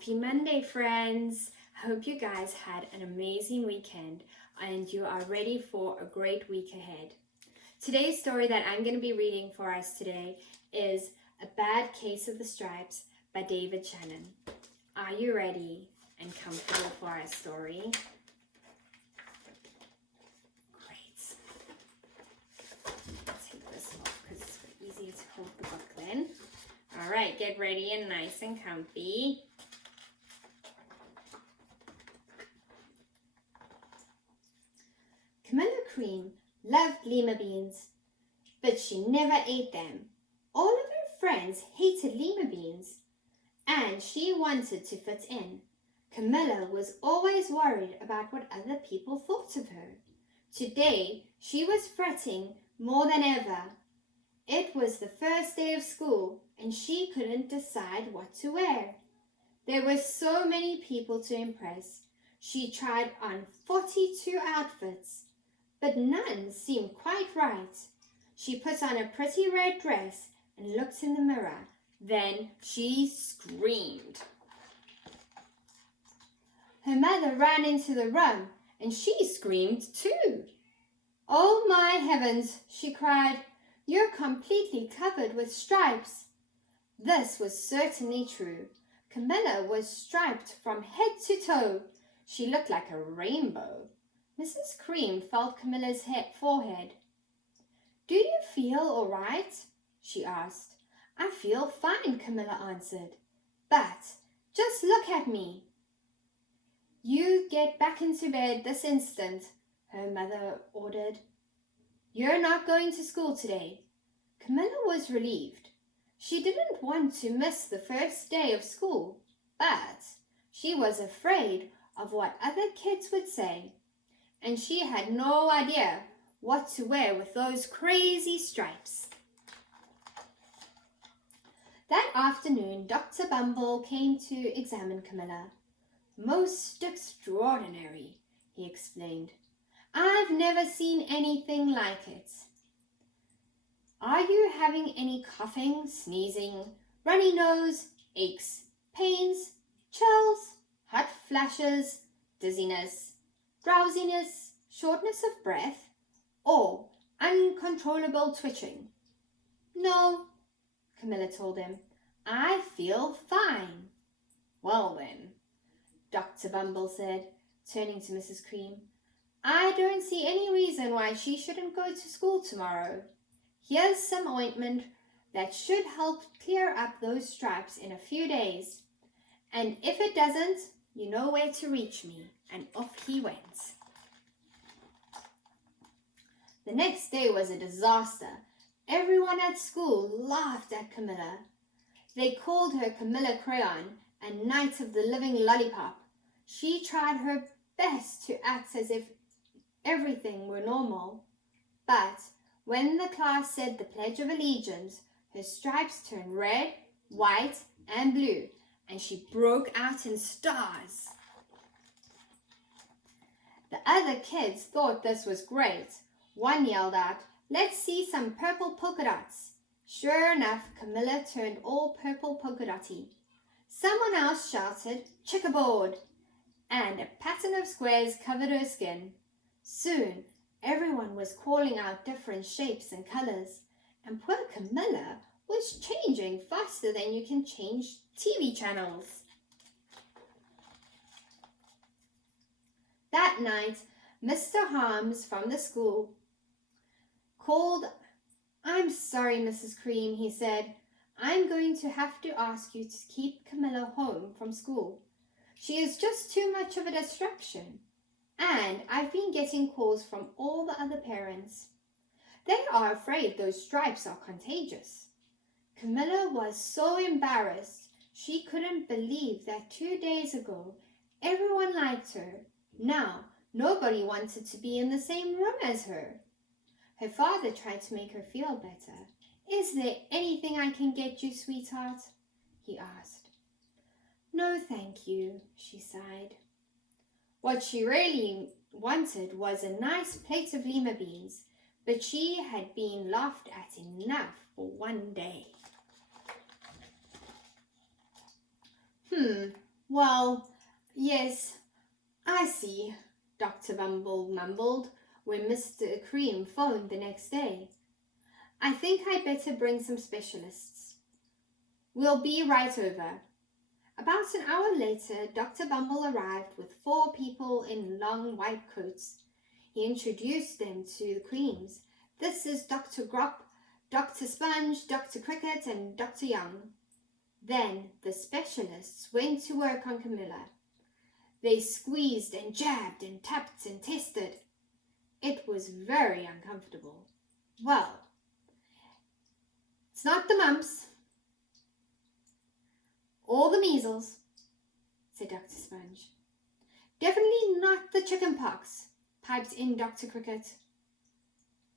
Happy Monday, friends! I hope you guys had an amazing weekend and you are ready for a great week ahead. Today's story that I'm going to be reading for us today is A Bad Case of the Stripes by David Shannon. Are you ready and comfortable for our story? Great. I'll take this off because it's easier to hold the book then. All right, get ready and nice and comfy. Camilla Cream loved lima beans, but she never ate them. All of her friends hated lima beans, and she wanted to fit in. Camilla was always worried about what other people thought of her. Today, she was fretting more than ever. It was the first day of school, and she couldn't decide what to wear. There were so many people to impress. She tried on 42 outfits, but none seemed quite right. She put on a pretty red dress and looked in the mirror. Then she screamed. Her mother ran into the room, and she screamed too. "Oh my heavens," she cried. "You're completely covered with stripes." This was certainly true. Camilla was striped from head to toe. She looked like a rainbow. Mrs. Cream felt Camilla's forehead. "Do you feel all right?" she asked. "I feel fine," Camilla answered. "But just look at me." "You get back into bed this instant," her mother ordered. "You're not going to school today." Camilla was relieved. She didn't want to miss the first day of school, but she was afraid of what other kids would say, and she had no idea what to wear with those crazy stripes. That afternoon, Dr. Bumble came to examine Camilla. "Most extraordinary," he explained. "I've never seen anything like it. Are you having any coughing, sneezing, runny nose, aches, pains, chills, hot flashes, dizziness, drowsiness, shortness of breath, or uncontrollable twitching?" "No," Camilla told him. "I feel fine." "Well then," Dr. Bumble said, turning to Mrs. Cream, "I don't see any reason why she shouldn't go to school tomorrow. Here's some ointment that should help clear up those stripes in a few days. And if it doesn't, you know where to reach me." And off he went. The next day was a disaster. Everyone at school laughed at Camilla. They called her Camilla Crayon and Night of the Living Lollipop. She tried her best to act as if everything were normal. But when the class said the Pledge of Allegiance, her stripes turned red, white, and blue, and she broke out in stars. The other kids thought this was great. One yelled out, "Let's see some purple polka dots." Sure enough, Camilla turned all purple polka dotty. Someone else shouted, "Checkerboard," and a pattern of squares covered her skin. Soon, everyone was calling out different shapes and colors, and poor Camilla was changing faster than you can change TV channels. That night, Mr. Harms from the school called. "I'm sorry, Mrs. Cream," he said. "I'm going to have to ask you to keep Camilla home from school. She is just too much of a distraction. And I've been getting calls from all the other parents. They are afraid those stripes are contagious." Camilla was so embarrassed. She couldn't believe that 2 days ago everyone liked her. Now nobody wanted to be in the same room as her. Her father tried to make her feel better. "Is there anything I can get you, sweetheart?" he asked. "No, thank you," she sighed. What she really wanted was a nice plate of lima beans, but she had been laughed at enough for one day. Well, yes, I see, Dr. Bumble mumbled when Mr. Cream phoned the next day. I think I'd better bring some specialists. We'll be right over. About an hour later, Dr. Bumble arrived with 4 people in long white coats. He introduced them to the Creams. This is Dr. Grop, Dr. Sponge, Dr. Cricket, and Dr. Young. Then the specialists went to work on Camilla. They squeezed and jabbed and tapped and tested. It was very uncomfortable. Well, it's not the mumps or the measles, said Dr. Sponge. Definitely not the chicken pox, piped in Dr. Cricket.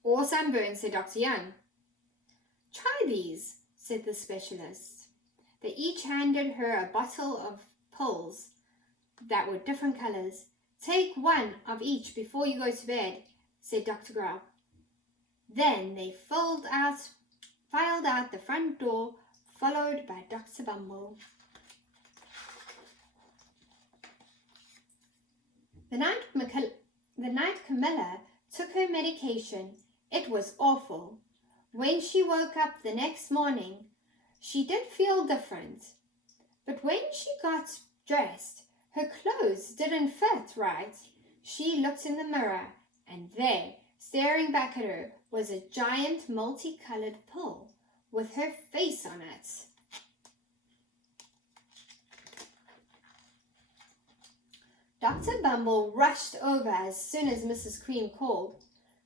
Or sunburn, said Dr. Young. Try these, said the specialist. They each handed her a bottle of pills that were different colors. Take one of each before you go to bed, said Dr. Grub. Then they filed out the front door, followed by Dr. Bumble. The night Camilla took her medication, it was awful. When she woke up the next morning, she did feel different. But when she got dressed, her clothes didn't fit right. She looked in the mirror, and there, staring back at her, was a giant multicolored pill with her face on it. Dr. Bumble rushed over as soon as Mrs. Cream called,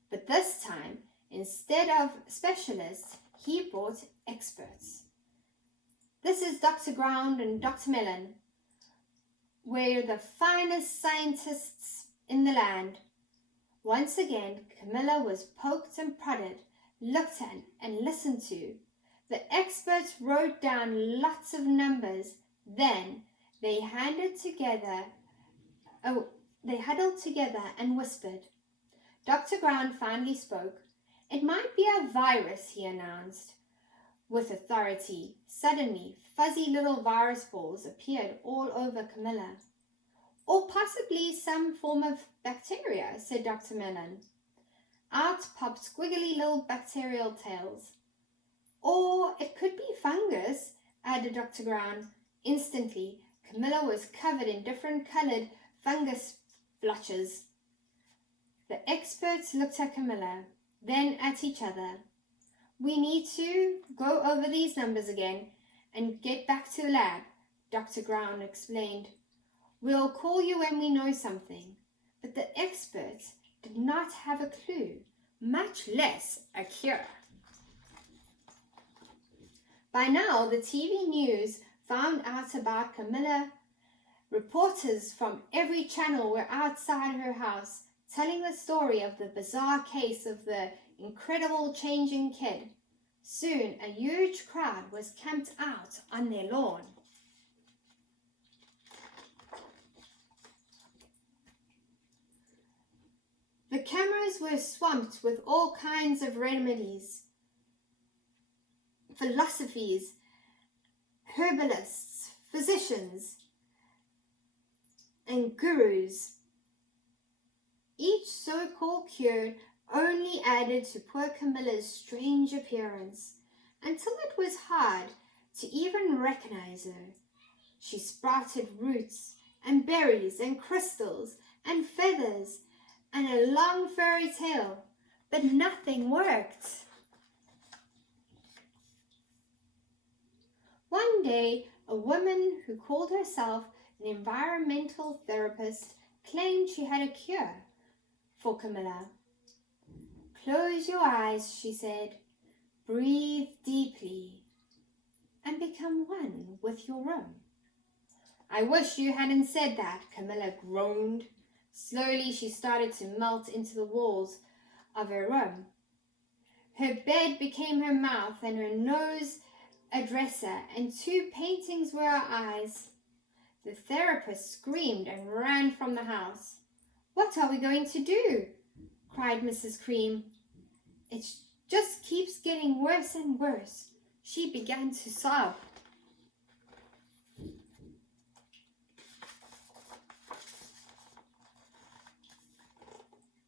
but this time, instead of specialists, he brought experts. This is Dr. Ground and Dr. Mellon. We're the finest scientists in the land. Once again, Camilla was poked and prodded, looked at and listened to. The experts wrote down lots of numbers. Then they huddled together and whispered. Dr. Ground finally spoke. It might be a virus, he announced with authority. Suddenly, fuzzy little virus balls appeared all over Camilla. Or possibly some form of bacteria, said Dr. Mellon. Out popped squiggly little bacterial tails. Or it could be fungus, added Dr. Ground. Instantly, Camilla was covered in different colored fungus blotches. The experts looked at Camilla, then at each other. We need to go over these numbers again and get back to the lab, Dr. Ground explained. We'll call you when we know something. But the experts did not have a clue, much less a cure. By now, the TV news found out about Camilla. Reporters from every channel were outside her house, telling the story of the bizarre case of the incredible changing kid. Soon, a huge crowd was camped out on their lawn. The cameras were swamped with all kinds of remedies, philosophies, herbalists, physicians, and gurus. Each so-called cure only added to poor Camilla's strange appearance, until it was hard to even recognize her. She sprouted roots and berries and crystals and feathers and a long furry tail, but nothing worked. One day, a woman who called herself an environmental therapist claimed she had a cure for Camilla. Close your eyes, she said. Breathe deeply and become one with your room. I wish you hadn't said that, Camilla groaned. Slowly, she started to melt into the walls of her room. Her bed became her mouth and her nose a dresser, and 2 paintings were her eyes. The therapist screamed and ran from the house. What are we going to do? Cried Mrs. Cream. It just keeps getting worse and worse. She began to sob.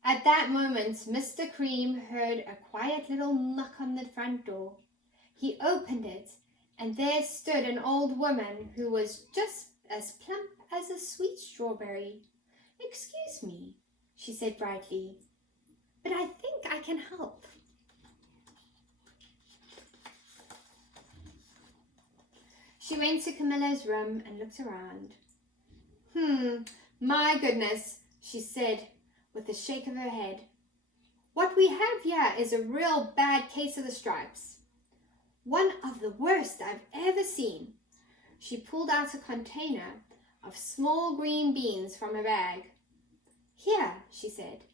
At that moment, Mr. Cream heard a quiet little knock on the front door. He opened it, and there stood an old woman who was just as plump as a sweet strawberry. "Excuse me," she said brightly, "but I think I can help." She went to Camilla's room and looked around. My goodness," she said with a shake of her head. "What we have here is a real bad case of the stripes. One of the worst I've ever seen." She pulled out a container of small green beans from her bag. "Here," she said,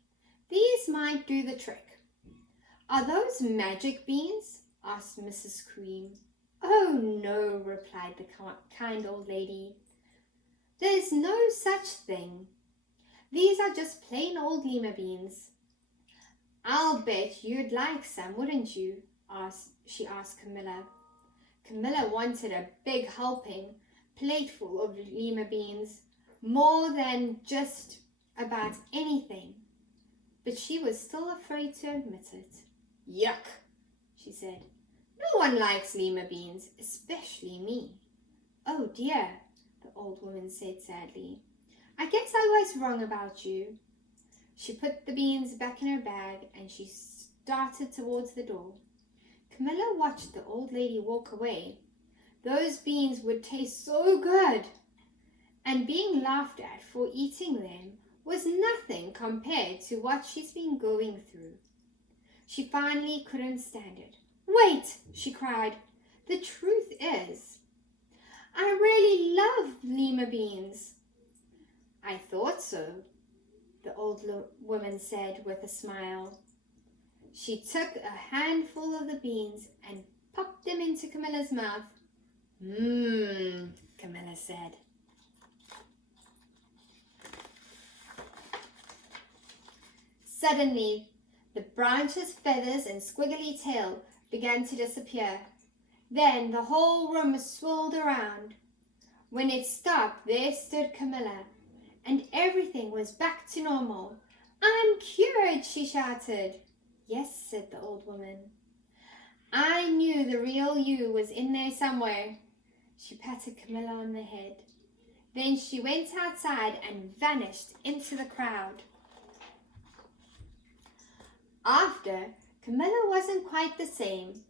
"these might do the trick." "Are those magic beans?" asked Mrs. Cream. "Oh, no," replied the kind old lady. "There's no such thing. These are just plain old lima beans." "I'll bet you'd like some, wouldn't you?" she asked Camilla. Camilla wanted a big helping plateful of lima beans, more than just about anything, but she was still afraid to admit it. "Yuck," she said. "No one likes lima beans, especially me." "Oh dear," the old woman said sadly. "I guess I was wrong about you." She put the beans back in her bag and she started towards the door. Camilla watched the old lady walk away. Those beans would taste so good, and being laughed at for eating them was nothing compared to what she's been going through. She finally couldn't stand it. "Wait," she cried. "The truth is, I really love lima beans." "I thought so," the old woman said with a smile. She took a handful of the beans and popped them into Camilla's mouth. Camilla said. Suddenly, the branch's feathers and squiggly tail began to disappear. Then the whole room swirled around. When it stopped, there stood Camilla, and everything was back to normal. "I'm cured," she shouted. "Yes," said the old woman. "I knew the real you was in there somewhere." She patted Camilla on the head. Then she went outside and vanished into the crowd. After, Camilla wasn't quite the same.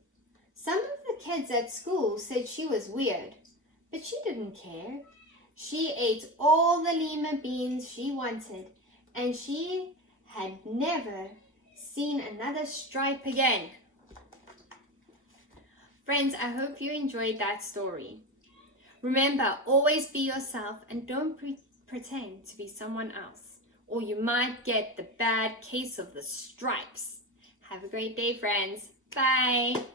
Some of the kids at school said she was weird, but she didn't care. She ate all the lima beans she wanted, and she had never seen another stripe again. Friends, I hope you enjoyed that story. Remember, always be yourself and don't pretend to be someone else, or you might get the bad case of the stripes. Have a great day, friends. Bye.